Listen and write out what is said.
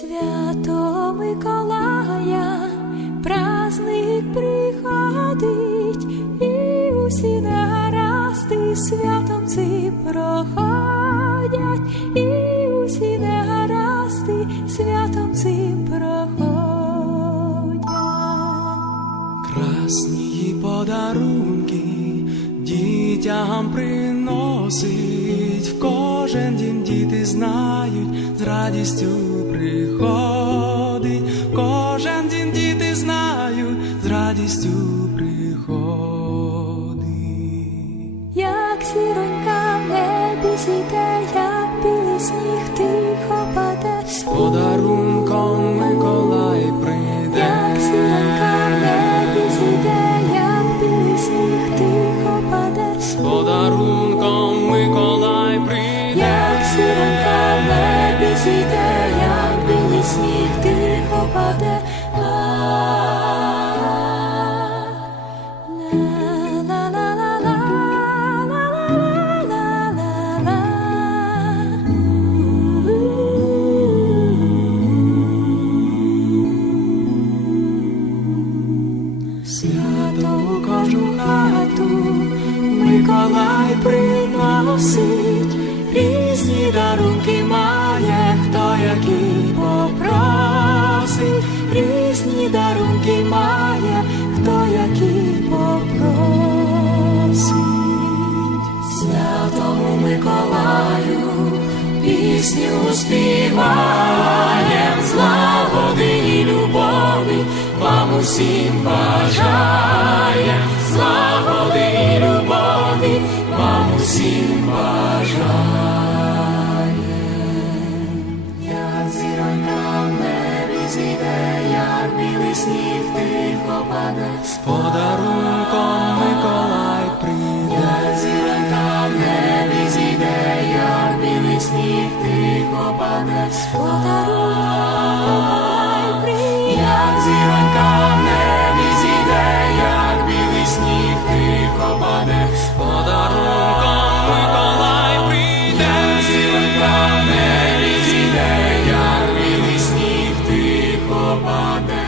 Свято Миколая праздник приходить, і усі негаразди святом ці проходять, і усі негаразди святом ці проходять. Красні подарунки дітям приносить, в кожен день діти знають з радістю приходить, кожен дім діти знають, з радістю приходить. Як зіронька в небі зійде, як білий сніг тихо паде, З подарунком Миколай прийде. як зіронька в небі зійде, як білий сніг тихо паде, З подарунком Миколай прийде. як зіронька в небі зійде, Свято у кожну хату Миколай приносить, різні дарунки дарунки має, хто який попросить. Святому Миколаю пісню співаєм, злагоди і любові вам усім бажає, сніг тихо паде, з подарунком Миколай прийде. Як зіронька в небі зійде, як білий сніг тихо паде, з подарунком як зіронька в небі зійде, як білий сніг тихо паде, з подарунком Миколай прийде. Як зіронька в небі зійде, як білий сніг тихо паде.